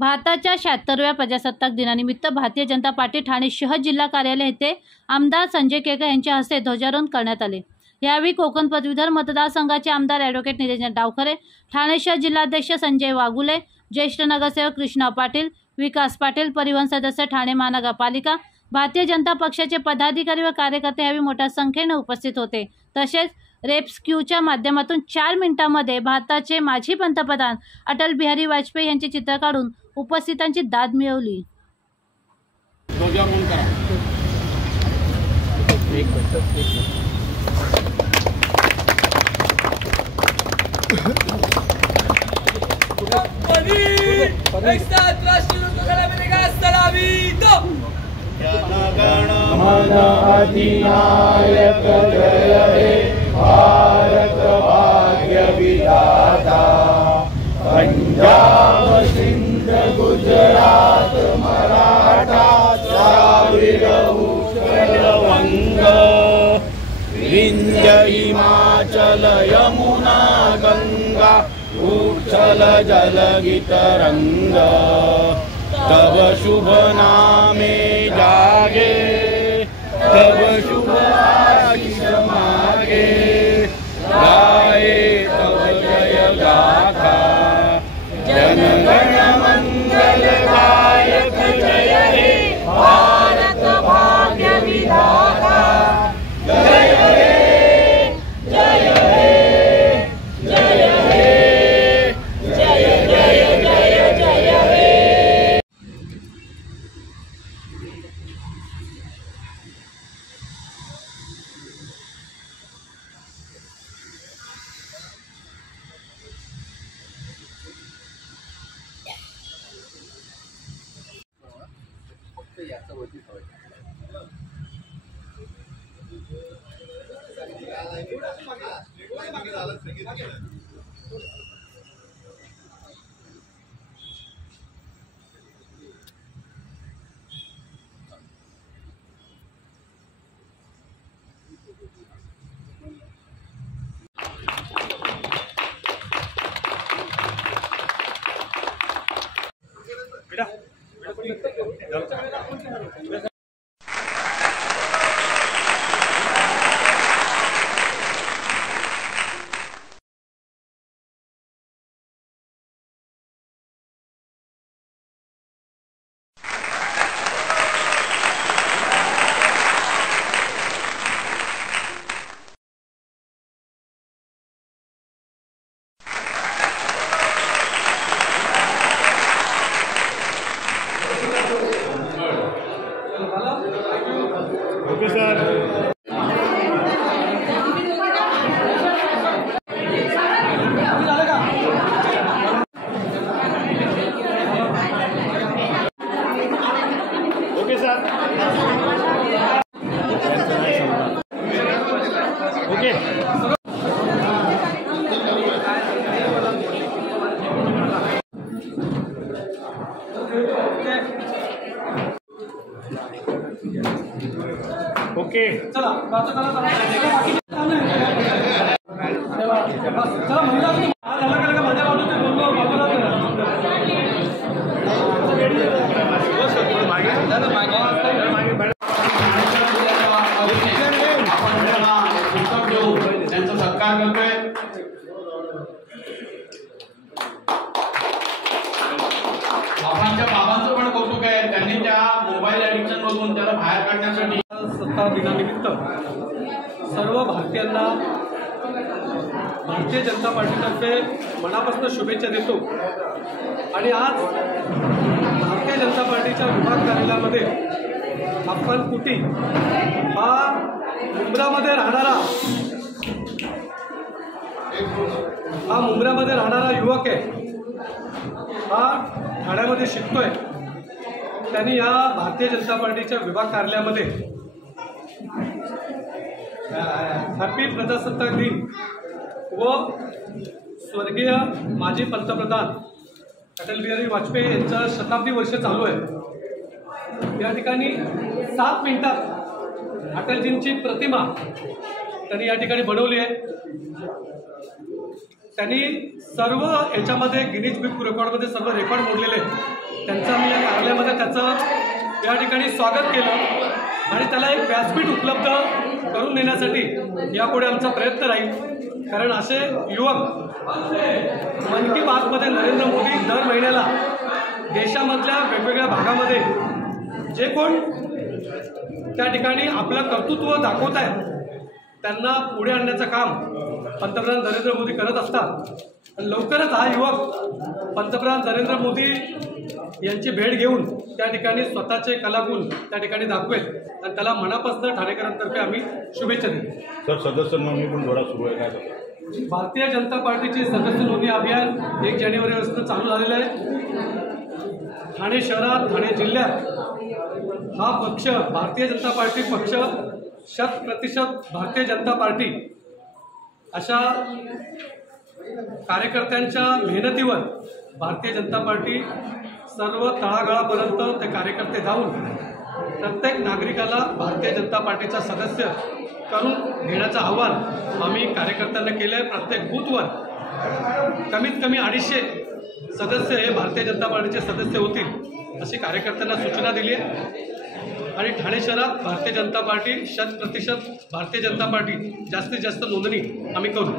भारताच्या 76व्या प्रजासत्ताक दिनानिमित्त भारतीय जनता पार्टी ठाणे शहर जिल्हा कार्यालय येथे आमदार संजय केळकर यांच्या हस्ते ध्वजारोहण करण्यात आले। यावेळी कोकण पदवीधर मतदारसंघाचे आमदार ॲडव्होकेट निरंजन डावखरे, ठाणे शहर जिल्हाध्यक्ष संजय वाघुले, ज्येष्ठ नगरसेवक कृष्णा पाटील, विकास पाटील, परिवहन सदस्य ठाणे महानगरपालिका, भारतीय जनता पक्षाचे पदाधिकारी व कार्यकर्ते यावेळी मोठ्या संख्येने उपस्थित होते। तसेच रेस्क्यूच्या माध्यमातून 4 मिनिटांमध्ये भारताचे माजी पंतप्रधान अटल बिहारी वाजपेयी यांचे चित्र काढून उपस्थितांची दाद मिळवली। अधिनायक जय हे भारत भाग्य विधाता, पंजाब सिंध गुजरात मराठा द्राविड उत्कल वंग, विंध्य हिमाचल यमुना गंगा उच्छल जलगी तरंग, तब शुभ नामे जागे, तब शुभ आशीष मागे, गाए तब जय गाथा, जनगण मंगल गायक जय हे भारत भाग्य विधाता, जय हे जय हे जय हे जय जय जय जय हे। Okay sir. Okay sir. Okay okay चला त्यांचा सत्कार करतोय। आपल्या बाबांचं पण कौतुक आहे, त्यांनी त्या मोबाईल ऍडिक्शन मधून त्याला बाहेर काढण्यासाठी सत्ता दिनानिमित्त सर्व भारतीयांना भारतीय जनता पार्टीतर्फे मनापासून शुभेच्छा देतो। आणि आज भारतीय जनता पार्टीच्या विभाग कार्यालयामध्ये अप्पन कुटी हा मुंब्रामध्ये राहणारा युवक आहे, हा ठाण्यामध्ये शिकतोय। त्यांनी या भारतीय जनता पार्टीच्या विभाग कार्यालयामध्ये हॅपी प्रजासत्ताक दिन व स्वर्गीय माजी पंतप्रधान अटल बिहारी वाजपेयी यांचा शताब्दी वर्ष चालू आहे। या ठिकाणी 7 मिनिटात अटलजींची प्रतिमा त्यांनी या ठिकाणी बनवली आहे। त्यांनी सर्व याच्यामध्ये गिनीज बुक रेकॉर्डमध्ये सर्व रेकॉर्ड मोडलेले आहेत. त्यांचं मी या कार्यालयामध्ये त्याचं या ठिकाणी स्वागत केलं आणि त्याला एक व्यासपीठ उपलब्ध करून देण्यासाठी यापुढे आमचा प्रयत्न राहील. कारण असे युवक मन की बातमध्ये नरेंद्र मोदी दर महिन्याला देशामधल्या वेगवेगळ्या भागामध्ये जे कोण त्या ठिकाणी आपलं कर्तृत्व दाखवत आहेत त्यांना पुढे आणण्याचं काम पंतप्रधान नरेंद्र मोदी करत असतात. लवकरच हा युवक पंतप्रधान नरेंद्र मोदी यांची भेट घेऊन त्या ठिकाणी स्वतःचे कलागुण त्या ठिकाणी दाखवेल आणि त्याला मनापासून ठाणेकरांतर्फे आम्ही शुभेच्छा देतो. सर, सदस्य नोंदणी पण थोडा सुरू आहे काय? भारतीय जनता पार्टीची सदस्य नोंदणी अभियान 1 जानेवारीपासून चालू झालेलं आहे. ठाणे शहरात, ठाणे जिल्ह्यात हा पक्ष भारतीय जनता पार्टी पक्ष 100% भारतीय जनता पार्टी अशा कार्यकर्त्यांच्या मेहनतीवर भारतीय जनता पार्टी सर्व तळागाळापर्यंत ते कार्यकर्ते जाऊन प्रत्येक नागरिकाला भारतीय जनता पार्टीचा सदस्य करून घेण्याचं आव्हान आम्ही कार्यकर्त्यांना केलं आहे. प्रत्येक बूथवर कमीत कमी 250 सदस्य हे भारतीय जनता पार्टीचे सदस्य होतील अशी कार्यकर्त्यांना सूचना दिली आहे. आणि ठाणे शहरात भारतीय जनता पार्टी 100% भारतीय जनता पार्टी जास्तीत जास्त नोंदणी आम्ही करू.